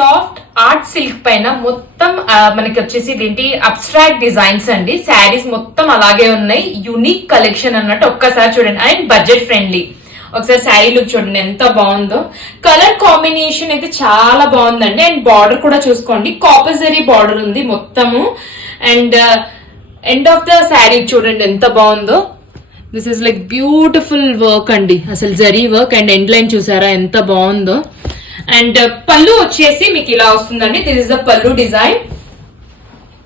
Soft art silk పైన మొత్తం మనకి వచ్చేసి ఇదేంటి అబ్స్ట్రాక్ట్ డిజైన్స్ అండి. శారీస్ మొత్తం అలాగే ఉన్నాయి, యూనిక్ కలెక్షన్ అన్నట్టు. ఒక్కసారి చూడండి, అండ్ బడ్జెట్ ఫ్రెండ్లీ. ఒకసారి శారీ లుక్ చూడండి ఎంత బాగుందో. కలర్ కాంబినేషన్ అయితే చాలా బాగుందండి. అండ్ బార్డర్ కూడా చూసుకోండి, కాపర్ జరీ బార్డర్ ఉంది మొత్తము. And end of the sari చూడండి ఎంత బాగుందో. This is like beautiful work అండి, అసలు zari work. And end line చూసారా ఎంత బాగుందో. అండ్ పళ్ళు వచ్చేసి మీకు ఇలా వస్తుందండి. దిస్ ఇస్ ద పళ్ళు డిజైన్.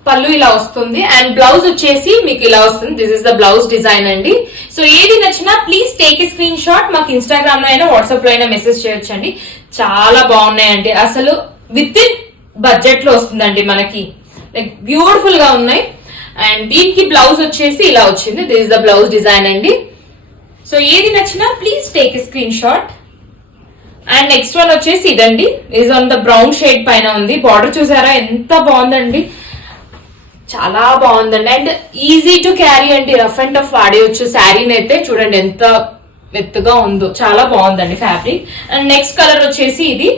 పళ్ళు ఇలా వస్తుంది. అండ్ బ్లౌజ్ వచ్చేసి మీకు ఇలా వస్తుంది. This is the blouse design అండి. సో ఏది నచ్చినా please take a screen shot. మాకు ఇన్స్టాగ్రామ్ లో అయినా వాట్సాప్ లో అయినా మెసేజ్ చేయొచ్చండి. చాలా బాగున్నాయండి, అసలు విత్ ఇన్ బడ్జెట్ లో వస్తుందండి మనకి. లైక్ బ్యూటిఫుల్ గా ఉన్నాయి. అండ్ దీనికి బ్లౌజ్ వచ్చేసి ఇలా వచ్చింది. This is the blouse design అండి. సో ఏది నచ్చినా please take a screen shot. And next one వచ్చేసి ఇదండి. Is on the brown shade పైన ఉంది. బార్డర్ చూసారా ఎంత బాగుందండి, చాలా బాగుందండి. అండ్ ఈజీ టు క్యారీ అండి, రఫ్ అండ్ టఫ్ వాడేయచ్చు. శారీని అయితే చూడండి ఎంత మెత్తగా ఉందో, చాలా బాగుందండి ఫ్యాబ్రిక్. అండ్ నెక్స్ట్ కలర్ వచ్చేసి ఇది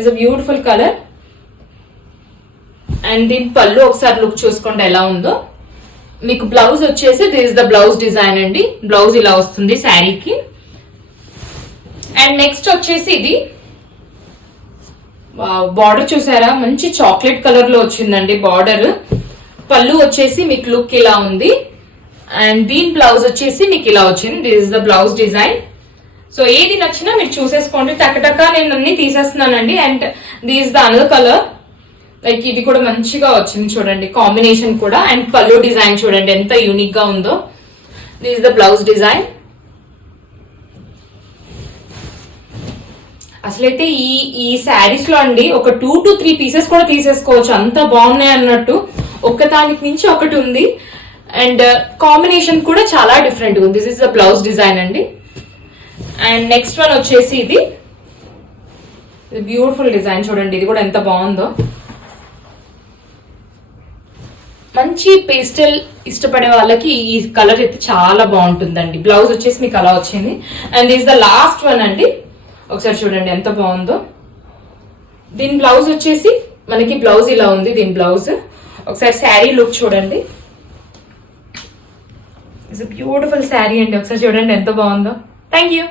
is a beautiful colour. And దీని పళ్ళు ఒకసారి లుక్ చూసుకోండి ఎలా ఉందో. మీకు బ్లౌజ్ వచ్చేసి this is the blouse design అండి. బ్లౌజ్ ఇలా వస్తుంది శారీకి. అండ్ నెక్స్ట్ వచ్చేసి ఇది బార్డర్ చూసారా, మంచి చాక్లెట్ కలర్ లో వచ్చిందండి బార్డర్. పళ్ళు వచ్చేసి మీకు లుక్ ఇలా ఉంది. అండ్ దీని బ్లౌజ్ వచ్చేసి మీకు ఇలా వచ్చింది. This is the blouse design. So ఏది నచ్చినా మీరు చూసేసుకోండి. టకటక నేను అన్ని తీసేస్తున్నానండి. And this is the another colour. Like ఇది కూడా మంచిగా వచ్చింది చూడండి, కాంబినేషన్ కూడా. అండ్ పళ్ళు డిజైన్ చూడండి ఎంత యూనిక్ గా ఉందో. This is the blouse design. అసలైతే ఈ శారీస్ లో అండి ఒక 2 to 3 పీసెస్ కూడా తీసేసుకోవచ్చు, అంత బాగున్నాయి అన్నట్టు. ఒక్కదానికి నుంచి ఒకటి ఉంది. అండ్ కాంబినేషన్ కూడా చాలా డిఫరెంట్ ఉంది. This is the blouse design అండి. అండ్ నెక్స్ట్ వన్ వచ్చేసి ఇది బ్యూటిఫుల్ డిజైన్ చూడండి, ఇది కూడా ఎంత బాగుందో. మంచి పేస్టల్ ఇష్టపడే వాళ్ళకి ఈ కలర్ అయితే చాలా బాగుంటుందండి. బ్లౌజ్ వచ్చేసి మీకు అలా వచ్చింది. And this the last one అండి. ఒకసారి చూడండి ఎంత బాగుందో. దీని బ్లౌజ్ వచ్చేసి మనకి బ్లౌజ్ ఇలా ఉంది. దీని బ్లౌజ్ ఒకసారి శారీ లుక్ చూడండి. ఇట్స్ బ్యూటిఫుల్ శారీ అండి. ఒకసారి చూడండి ఎంత బాగుందో. Thank you.